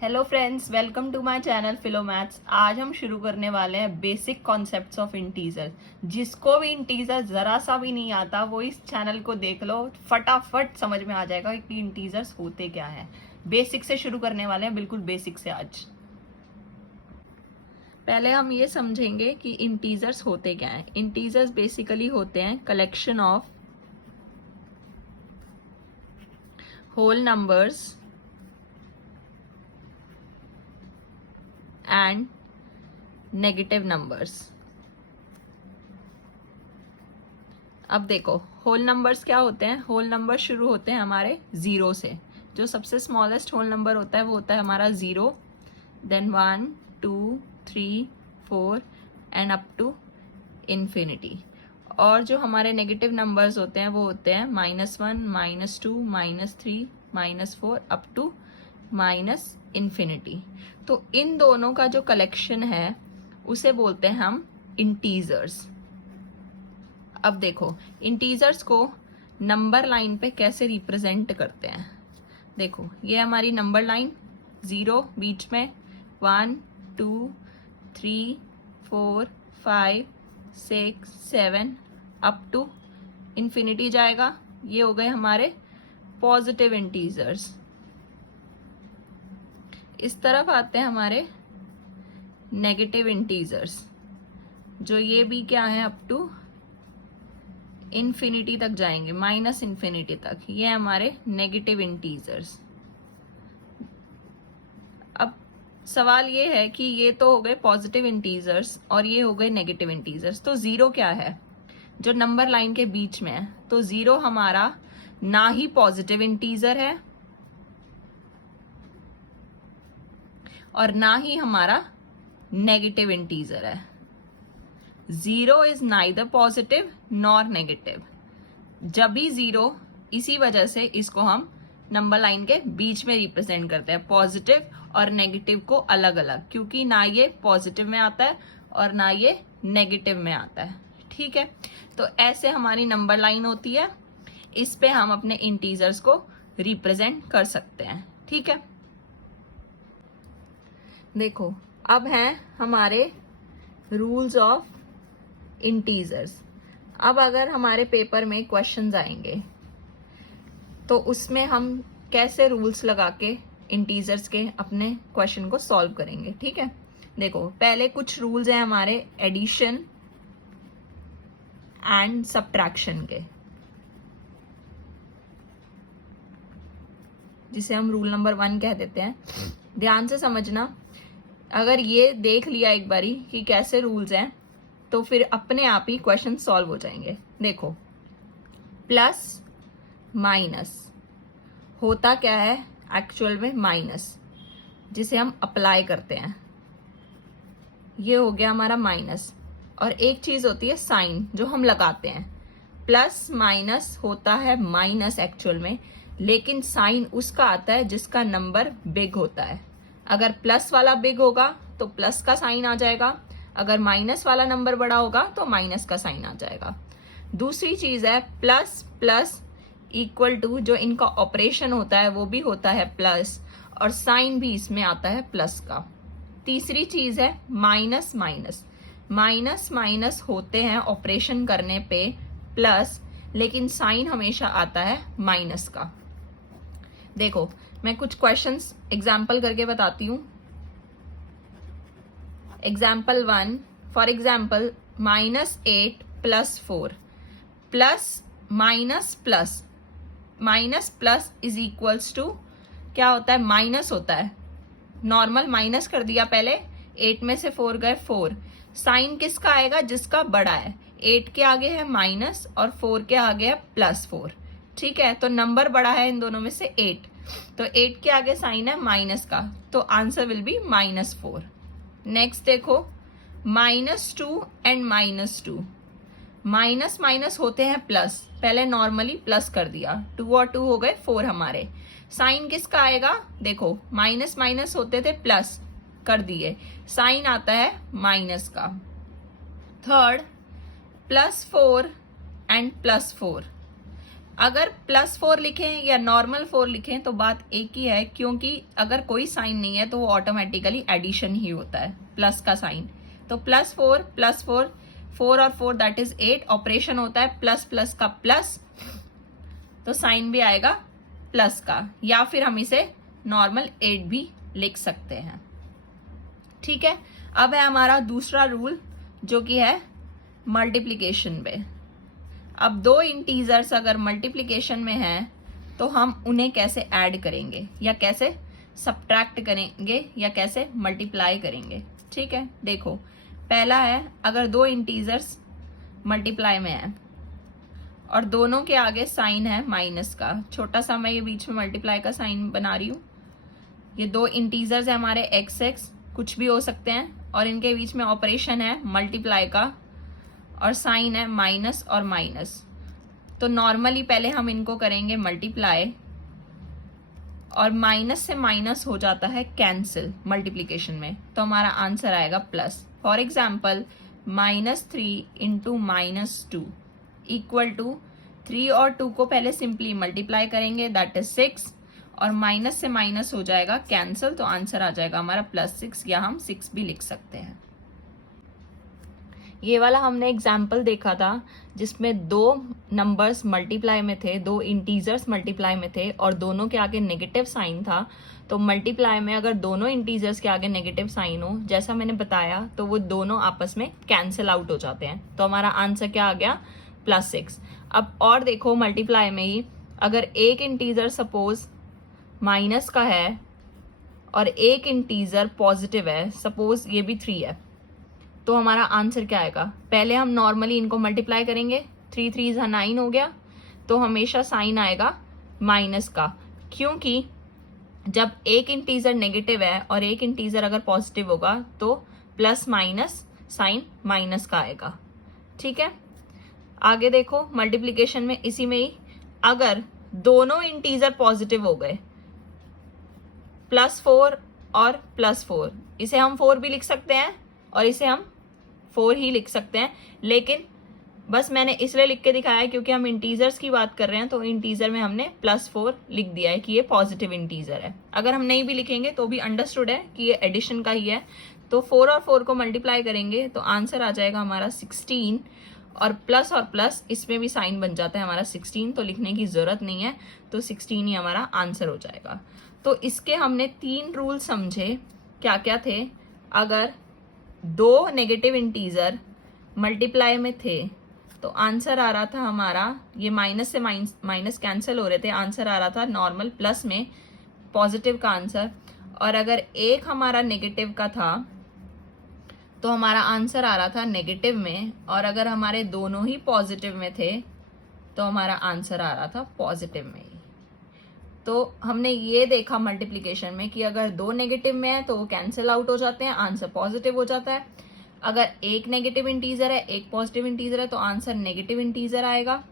Hello friends, welcome to my channel philo maths. आज हम शुरू करने वाले हैं बेसिक कॉन्सेप्ट्स ऑफ इंटीजर। जिसको भी इंटीजर जरा सा भी नहीं आता वो इस चैनल को देख लो, फटाफट समझ में आ जाएगा कि इंटीजर्स होते क्या है। बेसिक से शुरू करने वाले हैं, बिल्कुल बेसिक से। आज पहले हम ये समझेंगे कि इंटीजर्स होते क्या हैं। इंटीजर्स बेसिकली होते हैं collection of whole numbers and negative numbers. अब देखो, होल नंबर्स क्या होते हैं। होल नंबर शुरू होते हैं हमारे जीरो से। जो सबसे स्मॉलेस्ट होल नंबर होता है वो होता है हमारा zero, then 1 2 3 4 and up to infinity. और जो हमारे नेगेटिव नंबर्स होते हैं वो होते हैं -1 -2 -3 -4 अप टू इन्फिनिटी। तो इन दोनों का जो कलेक्शन है उसे बोलते हैं हम इंटीजर्स। अब देखो, इंटीजर्स को नंबर लाइन पे कैसे रिप्रेजेंट करते हैं। देखो, ये हमारी नंबर लाइन, 0 बीच में, 1 2 3 4 5 6 7 अप टू इन्फिनिटी जाएगा। ये हो गए हमारे पॉजिटिव इंटीजर्स। इस तरफ आते हैं हमारे नेगेटिव इंटीजर्स, जो ये भी क्या है, अप टू इन्फिनिटी तक जाएंगे, -इन्फिनिटी तक। ये हमारे नेगेटिव इंटीजर्स। अब सवाल ये है कि ये तो हो गए पॉजिटिव इंटीजर्स और ये हो गए नेगेटिव इंटीजर्स, तो जीरो क्या है जो नंबर लाइन के बीच में है। तो जीरो हमारा ना ही पॉजिटिव इंटीजर है और ना ही हमारा नेगेटिव इंटीजर है। Zero is neither positive nor negative. जब भी जीरो, इसी वजह से इसको हम नंबर लाइन के बीच में रिप्रेजेंट करते हैं, पॉजिटिव और नेगेटिव को अलग अलग, क्योंकि ना ये पॉजिटिव में आता है और ना ये नेगेटिव में आता है। ठीक है, तो ऐसे हमारी नंबर लाइन होती है। इस पे हम अपने इंटीजर्स को रिप्रेजेंट कर सकते हैं। ठीक है, देखो अब हैं हमारे रूल्स ऑफ इंटीजर्स। अब अगर हमारे पेपर में क्वेश्चंस आएंगे तो उसमें हम कैसे रूल्स लगा के इंटीजर्स के अपने क्वेश्चन को सॉल्व करेंगे। ठीक है, देखो पहले कुछ रूल्स हैं हमारे एडिशन एंड सब्ट्रैक्शन के, जिसे हम रूल नंबर 1 कह देते हैं। ध्यान से समझना, अगर ये देख लिया एक बारी कि कैसे रूल्स हैं तो फिर अपने आप ही क्वेश्चन सॉल्व हो जाएंगे। देखो, प्लस माइनस होता क्या है एक्चुअल में, माइनस, जिसे हम अप्लाई करते हैं। ये हो गया हमारा माइनस। और एक चीज होती है साइन, जो हम लगाते हैं। प्लस माइनस होता है माइनस एक्चुअल में, लेकिन साइन उसका आता है जिसका नंबर बिग होता है। अगर प्लस वाला बिग होगा तो प्लस का साइन आ जाएगा, अगर माइनस वाला नंबर बड़ा होगा तो माइनस का साइन आ जाएगा। दूसरी चीज है प्लस प्लस इक्वल टू, जो इनका ऑपरेशन होता है वो भी होता है प्लस, और साइन भी इसमें आता है प्लस का। तीसरी चीज है माइनस माइनस। माइनस माइनस होते हैं ऑपरेशन करने पे प्लस, लेकिन साइन हमेशा आता है माइनस का। देखो, मैं कुछ क्वेश्चंस एग्जाम्पल करके बताती हूँ। Example 1, for example -8 + 4 plus minus plus, minus plus is equals to क्या होता है, माइनस होता है। नॉर्मल माइनस कर दिया पहले, 8 में से 4 गए 4। साइन किसका आएगा, जिसका बड़ा है। 8 के आगे है माइनस और 4 के आगे है +4। ठीक है, तो नंबर बड़ा है इन दोनों में से 8, तो 8 के आगे साइन है माइनस का, तो आंसर विल बी -4। नेक्स्ट देखो, -2 एंड -2। माइनस माइनस होते हैं प्लस, पहले नॉर्मली प्लस कर दिया, 2 और 2 हो गए 4 हमारे। साइन किसका आएगा, देखो माइनस माइनस होते थे प्लस कर दिए, साइन आता है माइनस का। Third, +4 and +4। अगर +4 लिखें या नॉर्मल 4 लिखें तो बात एक ही है, क्योंकि अगर कोई साइन नहीं है तो वो ऑटोमेटिकली एडिशन ही होता है, प्लस का साइन। तो +4 +4, 4 और 4 दैट इज 8, ऑपरेशन होता है प्लस प्लस का प्लस, तो साइन भी आएगा प्लस का, या फिर हम इसे नॉर्मल 8 भी लिख सकते हैं। ठीक है, अब है हमारा दूसरा रूल जो कि है मल्टीप्लिकेशन में। अब दो इंटीजर्स अगर मल्टीप्लिकेशन में हैं तो हम उन्हें कैसे ऐड करेंगे, या कैसे सब्ट्रैक्ट करेंगे, या कैसे मल्टीप्लाई करेंगे। ठीक है, देखो पहला है, अगर दो इंटीजर्स मल्टीप्लाई में है और दोनों के आगे साइन है माइनस का, छोटा सा मैं ये बीच में मल्टीप्लाई का साइन बना रही हूं। ये दो इंटीजर्स है हमारे x कुछ भी हो सकते हैं, और इनके बीच में ऑपरेशन है मल्टीप्लाई का, और साइन है माइनस और माइनस। तो नॉर्मली पहले हम इनको करेंगे मल्टीप्लाई, और माइनस से माइनस हो जाता है कैंसिल मल्टीप्लीकेशन में, तो हमारा आंसर आएगा plus. For example -3 into -2 equal to 3 और 2 को पहले सिंपली मल्टीप्लाई करेंगे, दैट इज 6, और माइनस से माइनस हो जाएगा कैंसिल, तो आंसर आ जाएगा हमारा +6, या हम 6 भी लिख सकते हैं। ये वाला हमने एग्जाम्पल देखा था जिसमें दो नंबर्स मल्टीप्लाई में थे, दो इंटीजर्स मल्टीप्लाई में थे और दोनों के आगे नेगेटिव साइन था। तो मल्टीप्लाई में अगर दोनों इंटीजर्स के आगे नेगेटिव साइन हो, जैसा मैंने बताया, तो वो दोनों आपस में कैंसिल आउट हो जाते हैं। तो हमारा आंसर क्या आ गया, +6। अब और देखो मल्टीप्लाई में ही, अगर एक इंटीजर सपोज माइनस का है और एक इंटीजर पॉजिटिव है, सपोज ये भी 3 है, तो हमारा आंसर क्या आएगा, पहले हम नॉर्मली इनको मल्टीप्लाई करेंगे, 3 3 9 हो गया, तो हमेशा साइन आएगा माइनस का, क्योंकि जब एक इंटीजर नेगेटिव है और एक इंटीजर अगर पॉजिटिव होगा तो प्लस माइनस साइन माइनस का आएगा। ठीक है, आगे देखो मल्टीप्लिकेशन में इसी में ही, अगर दोनों इंटीजर पॉजिटिव हो गए, +4 और +4, इसे हम 4 भी लिख सकते हैं और इसे हम 4 ही लिख सकते हैं, लेकिन बस मैंने इसलिए लिख के दिखाया है क्योंकि हम इंटीजर्स की बात कर रहे हैं, तो इंटीजर में हमने +4 लिख दिया है कि ये पॉजिटिव इंटीजर है। अगर हम नहीं भी लिखेंगे तो भी अंडरस्टूड है कि ये एडिशन का ही है। तो 4 और 4 को मल्टीप्लाई करेंगे तो आंसर आ जाएगा हमारा 16, और प्लस इसमें भी साइन बन जाता है हमारा 16, तो लिखने की जरूरत नहीं है, तो 16 ही हमारा आंसर हो जाएगा। तो इसके हमने 3 रूल समझे, क्या क्या थे। अगर दो नेगेटिव इंटीजर मल्टीप्लाई में थे तो आंसर आ रहा था हमारा, ये माइनस से माइनस कैंसिल हो रहे थे, आंसर आ रहा था नॉर्मल प्लस में पॉजिटिव का आंसर। और अगर एक हमारा नेगेटिव का था तो हमारा आंसर आ रहा था नेगेटिव में, और अगर हमारे दोनों ही पॉजिटिव में थे तो हमारा आंसर आ रहा था पॉजिटिव में ही। तो हमने ये देखा मल्टीप्लिकेशन में कि अगर दो नेगेटिव में है तो वो कैंसिल आउट हो जाते हैं, आंसर पॉजिटिव हो जाता है। अगर एक नेगेटिव इंटीजर है, एक पॉजिटिव इंटीजर है, तो आंसर नेगेटिव इंटीजर आएगा,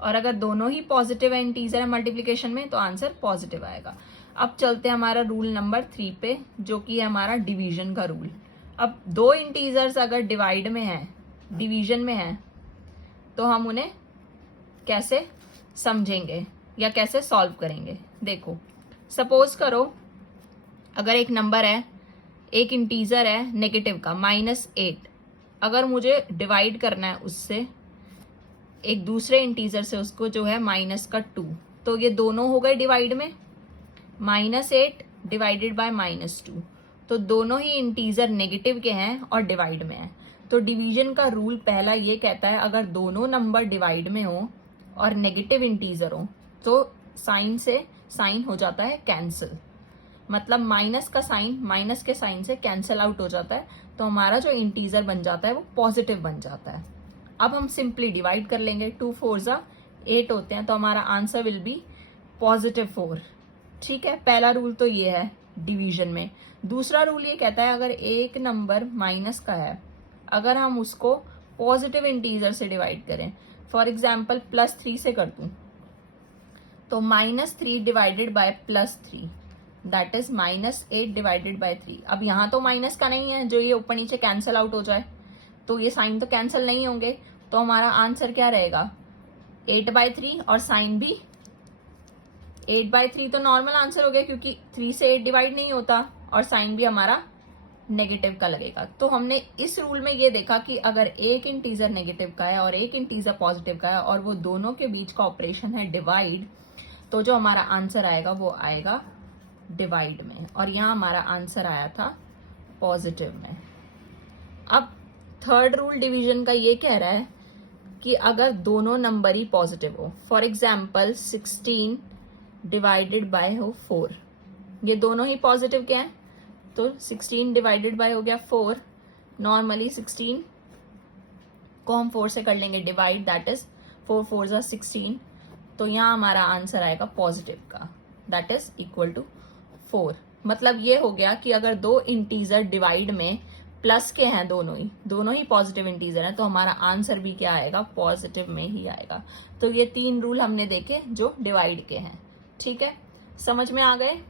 और अगर दोनों ही पॉजिटिव इंटीजर है मल्टीप्लिकेशन में तो आंसर पॉजिटिव आएगा। अब चलते हैं हमारा रूल नंबर 3 पे, जो कि है हमारा डिवीजन का रूल। अब दो इंटीजर्स अगर डिवाइड में है, डिवीजन में है, तो हम उन्हें कैसे समझेंगे या कैसे सॉल्व करेंगे। देखो सपोज करो अगर एक नंबर है, एक इंटीजर है नेगेटिव का -8, अगर मुझे डिवाइड करना है उससे एक दूसरे इंटीजर से, उसको जो है -2, तो ये दोनों हो गए डिवाइड में, -8 डिवाइडेड बाय -2, तो दोनों ही इंटीजर नेगेटिव के हैं और डिवाइड में है। तो डिवीजन का रूल पहला ये कहता है, अगर दोनों नंबर डिवाइड में हो और नेगेटिव इंटीजर हो तो साइन से साइन हो जाता है कैंसिल, मतलब माइनस का साइन माइनस के साइन से कैंसिल आउट हो जाता है, तो हमारा जो इंटीजर बन जाता है वो पॉजिटिव बन जाता है। अब हम सिंपली डिवाइड कर लेंगे, 2 4 8 होते हैं, तो हमारा आंसर विल बी +4। ठीक है, पहला रूल तो ये है डिवीजन में। दूसरा रूल ये कहता है, अगर एक नंबर माइनस का है, अगर हम उसको पॉजिटिव इंटीजर से डिवाइड करें, फॉर एग्जाम्पल +3 से कर दूं, तो -3 divided by +3 that is -8 divided by 3। अब यहाँ तो माइनस का नहीं है जो ये ऊपर नीचे कैंसिल आउट हो जाए, तो ये साइन तो कैंसिल नहीं होंगे, तो हमारा आंसर क्या रहेगा, 8/3 और साइन भी 8/3 तो नॉर्मल आंसर हो गया क्योंकि 3 से 8 डिवाइड नहीं होता, और साइन भी हमारा नेगेटिव का लगेगा। तो हमने इस रूल में ये देखा कि अगर एक इंटीजर नेगेटिव का है और एक इंटीजर पॉजिटिव का है और वो दोनों के बीच का ऑपरेशन है डिवाइड, तो जो हमारा आंसर आएगा वो आएगा डिवाइड में, और यहाँ हमारा आंसर आया था पॉजिटिव में। अब थर्ड रूल डिवीजन का ये कह रहा है कि अगर दोनों नंबर ही पॉजिटिव हो, फॉर एग्जाम्पल 16 डिवाइडेड बाय हो 4, ये दोनों ही पॉजिटिव के हैं, तो 16 डिवाइडेड बाय हो गया 4। नॉर्मली 16 को हम 4 से कर लेंगे डिवाइड, दैट इज 4 4 जा 16, तो यहाँ हमारा आंसर आएगा पॉजिटिव का, दैट इज इक्वल टू 4। मतलब ये हो गया कि अगर दो इंटीजर डिवाइड में प्लस के हैं, दोनों ही पॉजिटिव इंटीजर हैं, तो हमारा आंसर भी क्या आएगा, पॉजिटिव में ही आएगा। तो ये 3 रूल हमने देखे जो डिवाइड के हैं। ठीक है, समझ में आ गए।